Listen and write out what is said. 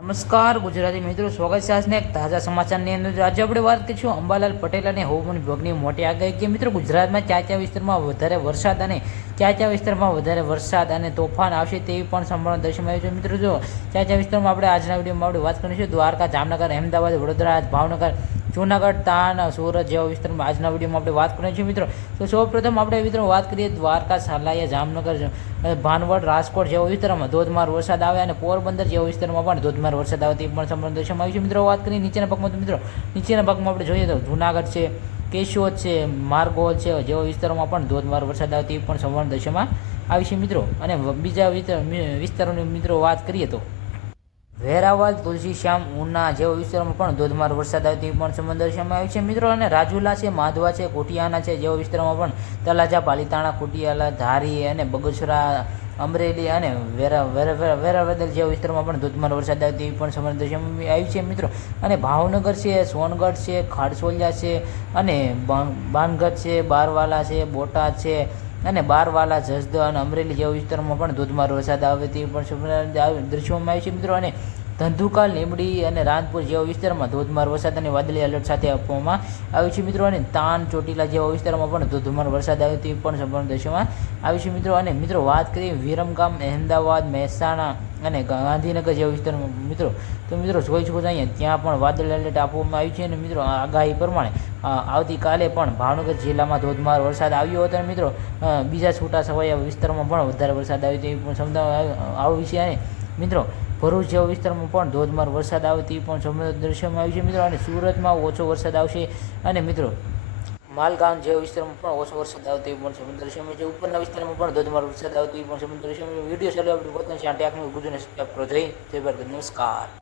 નમસ્કાર, ગુજરાતી મિત્રો, સ્વાગત છે આજના એક તાજા સમાચારની અંદર. આજે આપણે વાત કરીશું અંબાલાલ પટેલ અને હવામાન વિભાગની મોટી આગાહી કે મિત્રો ગુજરાતમાં ક્યાં ક્યાં વિસ્તારમાં વધારે વરસાદ અને ક્યાં ક્યાં વિસ્તારમાં વધારે વરસાદ અને તોફાન આવશે તેવી પણ સંભાવના આવ્યું છે. મિત્રો, જો ક્યાં ક્યાં વિસ્તારમાં આપણે આજના વિડીયોમાં આપણે વાત કરીશું, દ્વારકા, જામનગર અમદાવાદ વડોદરા, ભાવનગર જૂનાગઢ, તાન, સુરત જેવા વિસ્તારમાં આજના વિડીયોમાં આપણે વાત કરીએ છીએ મિત્રો. તો સૌપ્રથમ આપણે મિત્રો વાત કરીએ દ્વારકા, સાલાયા, જામનગર ભાનવડ, રાજકોટ જેવા વિસ્તારમાં. ધોધમાર વરસાદ આવે અને પોરબંદર જેવા વિસ્તારમાં પણ ધોધમાર વરસાદ આવે તે પણ સંપૂર્ણ દર્શાવવામાં આવ્યું છે મિત્રો વાત કરીએ નીચેના ભાગમાં તો મિત્રો. નીચેના ભાગમાં આપણે જોઈએ તો જૂનાગઢ છે, કેશોદ છે, માર્ગોલ છે જેવા વિસ્તારોમાં પણ ધોધમાર વરસાદ આવે તે પણ સંપૂર્ણ દર્શાવવામાં આવી છે મિત્રો. અને બીજા વિસ્તારોની મિત્રો વાત કરીએ તો વેરાવળ તુલસી શ્યામ ઉના જેવા વિસ્તારોમાં પણ ધોધમાર વરસાદ આવે તેવી પણ સંબંધ આવ્યું છે. મિત્રો, અને રાજુલા છે, માધવા છે કોટિયાના છે જેવા વિસ્તારોમાં પણ તલાજા પાલીતાણા કોટિયાલા ધારી અને બગસરા, અમરેલી અને વેરા વેરા, વેરા- વેરાવદર જેવા વિસ્તારોમાં પણ ધોધમાર વરસાદ આવે તેવી પણ સંબંધ દર્શાવવામાં આવી છે, મિત્રો. અને ભાવનગર છે, સોનગઢ છે ખાડસોલિયા છે અને બાનગઢ છે, બારવાલા છે, બોટાદ છે અને બારવાલા જસદણ અને અમરેલી જેવા વિસ્તારોમાં પણ ધોધમાર વરસાદ આવે તેવી પણ દૃશ્યોમાં આવે- છે મિત્રો. અને ધંધુકા લીમડી અને રાનપુર જેવા વિસ્તારમાં ધોધમાર વરસાદ અને વાદળી એલર્ટ સાથે આપવામાં આવ્યું છે મિત્રો. અને તાન, ચોટીલા જેવા વિસ્તારમાં પણ ધોધમાર વરસાદ આવે તેવી પણ સંપૂર્ણ દર્શાવવામાં આવ્યું છે મિત્રો. અને મિત્રો, વાત કરીએ વિરમગામ અહેમદાબાદ મહેસાણા અને ગાંધીનગર જેવા વિસ્તારમાં, મિત્રો, તો મિત્રો, જોઈ શકો છો અહીંયા, ત્યાં પણ વાદળ એલર્ટ આપવામાં આવ્યું છે અને મિત્રો આગાહી પ્રમાણે આવતીકાલે પણ ભાવનગર જિલ્લામાં ધોધમાર વરસાદ આવ્યો હતો અને મિત્રો બીજા છૂટા છવાયા વિસ્તારમાં પણ વધારે વરસાદ આવ્યો તેવી પણ ક્ષમતા આવી છે અને મિત્રો, ભરૂચ જેવા વિસ્તારમાં પણ ધોધમાર વરસાદ આવે તેવી પણ સંભાવના દર્શાવવામાં આવી છે. મિત્રો, અને સુરતમાં ઓછો વરસાદ આવશે અને મિત્રો માલગામ જેવા વિસ્તારમાં પણ ઓછો વરસાદ આવતો એ પણ સંભાવના સમય છે. ઉપરના વિસ્તારમાં પણ ધોધમાર વરસાદ આવતો એ પણ સંભાવના સમય વીડિયો ચાલુ આપણે પોતાની ત્યાં ટેકનિક ગુજરાતી સબસ્ક્રાઈબ કરો જય જય નમસ્કાર.